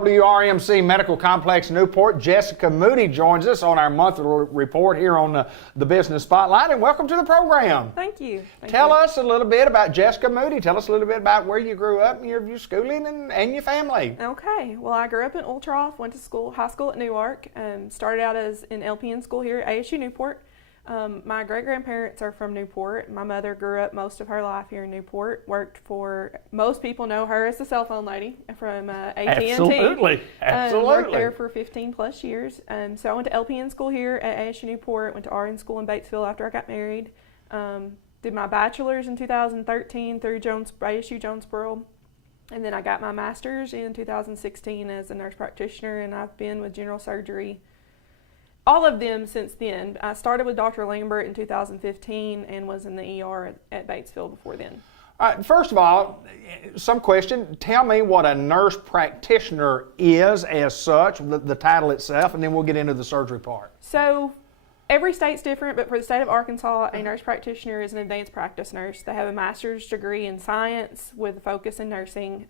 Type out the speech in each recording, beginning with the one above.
WRMC Medical Complex Newport. Jessica Moody joins us on our monthly report here on the Business Spotlight, and welcome to the program. Thank you. Tell us a little bit about Jessica Moody. Tell us a little bit about where you grew up, your schooling, and your family. Okay. Well, I grew up in Old Trough, went to high school at Newark, started out as in LPN school here at ASU Newport. My great-grandparents are from Newport. My mother grew up most of her life here in Newport, worked for, most people know her as the cell phone lady from AT&T. Absolutely. Worked there for 15 plus years. So I went to LPN school here at ASU Newport, went to RN school in Batesville after I got married. Did my bachelor's in 2013 through ASU Jonesboro. And then I got my master's in 2016 as a nurse practitioner, and I've been with general surgery all of them since then. I started with Dr. Lambert in 2015 and was in the ER at Batesville before then. All right, first of all, some question. Tell me what a nurse practitioner is as such, the title itself, and then we'll get into the surgery part. So every state's different, but for the state of Arkansas, a nurse practitioner is an advanced practice nurse. They have a master's degree in science with a focus in nursing.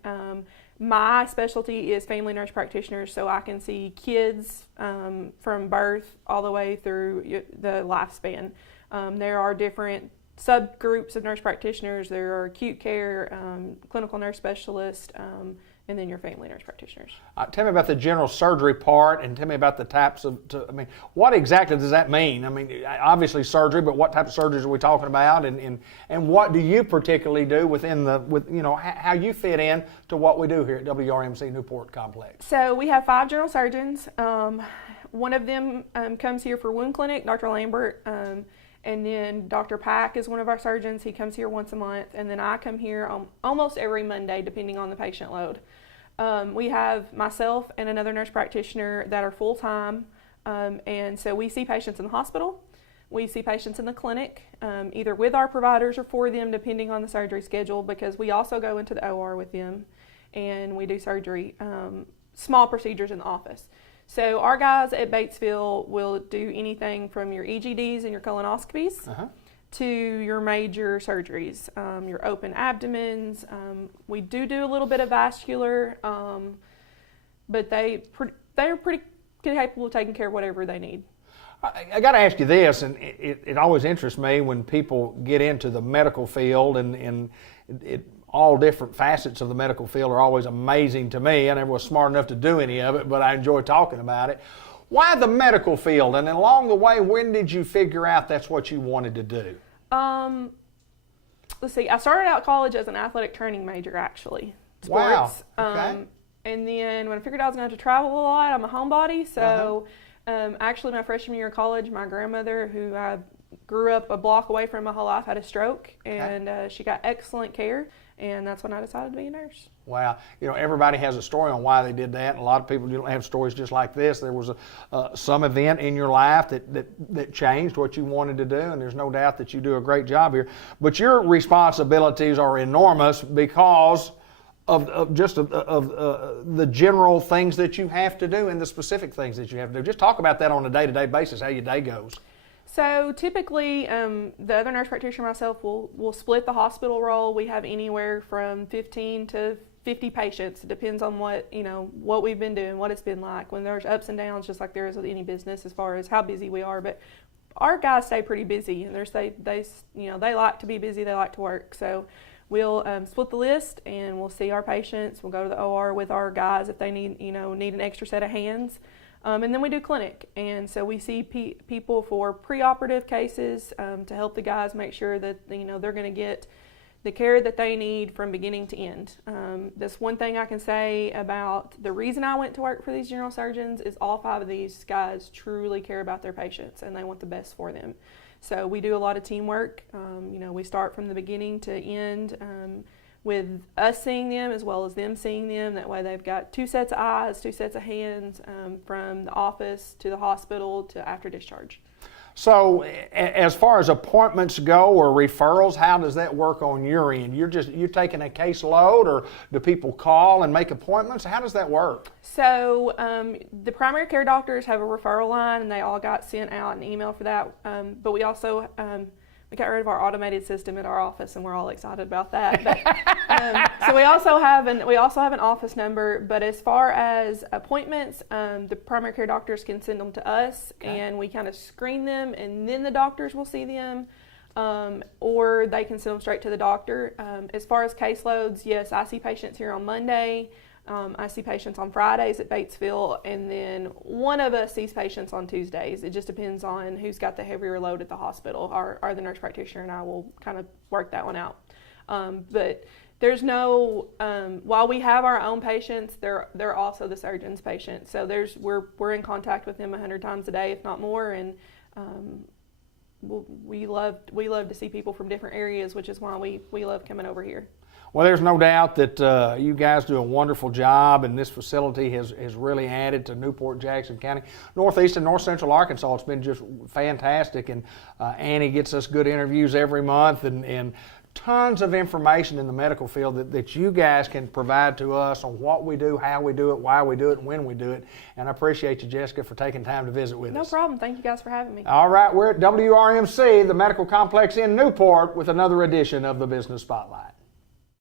My specialty is family nurse practitioner, so I can see kids from birth all the way through the lifespan. There are different subgroups of nurse practitioners. There are acute care, clinical nurse specialists, and then your family nurse practitioners. Tell me about the general surgery part, and tell me about the types of, what exactly does that mean? I mean, obviously surgery, but what type of surgeries are we talking about, and what do you particularly do how you fit in to what we do here at WRMC Newport Complex? So we have 5 general surgeons. One of them comes here for wound clinic, Dr. Lambert, and then Dr. Pack is one of our surgeons. He comes here once a month, and then I come here almost every Monday, depending on the patient load. We have myself and another nurse practitioner that are full-time, and so we see patients in the hospital. We see patients in the clinic, either with our providers or for them, depending on the surgery schedule, because we also go into the OR with them, and we do surgery, small procedures in the office. So our guys at Batesville will do anything from your EGDs and your colonoscopies to your major surgeries, your open abdomens. We do a little bit of vascular, but they're pretty capable of taking care of whatever they need. I got to ask you this, and it always interests me when people get into the medical field, and all different facets of the medical field are always amazing to me. I never was smart enough to do any of it, but I enjoy talking about it. Why the medical field? And then along the way, when did you figure out that's what you wanted to do? Let's see. I started out college as an athletic training major, actually. Sports. Wow. Okay. And then when I figured I was going to have to travel a lot, I'm a homebody. So actually my freshman year of college, my grandmother, who I grew up a block away from my whole life, had a stroke, and she got excellent care. And that's when I decided to be a nurse. Wow. Everybody has a story on why they did that, and a lot of people don't have stories just like this. There was some event in your life that changed what you wanted to do, and there's no doubt that you do a great job here. But your responsibilities are enormous because of the general things that you have to do and the specific things that you have to do. Just talk about that on a day-to-day basis, how your day goes. So typically, the other nurse practitioner and myself will split the hospital role. We have anywhere from 15 to 50 patients. It depends on what we've been doing, what it's been like. When there's ups and downs, just like there is with any business, as far as how busy we are. But our guys stay pretty busy, and they like to be busy. They like to work. So we'll split the list, and we'll see our patients. We'll go to the OR with our guys if they need an extra set of hands. And then we do clinic, and so we see people for preoperative cases to help the guys make sure that they're going to get the care that they need from beginning to end. That's one thing I can say about the reason I went to work for these general surgeons is all 5 of these guys truly care about their patients, and they want the best for them. So we do a lot of teamwork. We start from the beginning to end with us seeing them as well as them seeing them. That way they've got 2 sets of eyes, 2 sets of hands, from the office to the hospital to after discharge. So as far as appointments go or referrals, how does that work on your end? You're taking a caseload, or do people call and make appointments? How does that work? So the primary care doctors have a referral line, and they all got sent out an email for that. But we also got rid of our automated system at our office, and we're all excited about that. But, so we also have an office number. But as far as appointments, the primary care doctors can send them to us, and we kind of screen them, and then the doctors will see them. Or they can send them straight to the doctor. As far as caseloads, yes, I see patients here on Monday. I see patients on Fridays at Batesville, and then one of us sees patients on Tuesdays. It just depends on who's got the heavier load at the hospital. Or the nurse practitioner and I will kind of work that one out. But there's no, while we have our own patients, they're also the surgeon's patients. So we're in contact with them 100 times a day, if not more, and we love to see people from different areas, which is why we love coming over here. Well, there's no doubt that you guys do a wonderful job, and this facility has really added to Newport, Jackson County, Northeast and North Central Arkansas. It's been just fantastic, and Annie gets us good interviews every month, and tons of information in the medical field that you guys can provide to us on what we do, how we do it, why we do it, and when we do it. And I appreciate you, Jessica, for taking time to visit with us. No problem. Thank you guys for having me. All right, we're at WRMC, the medical complex in Newport, with another edition of the Business Spotlight.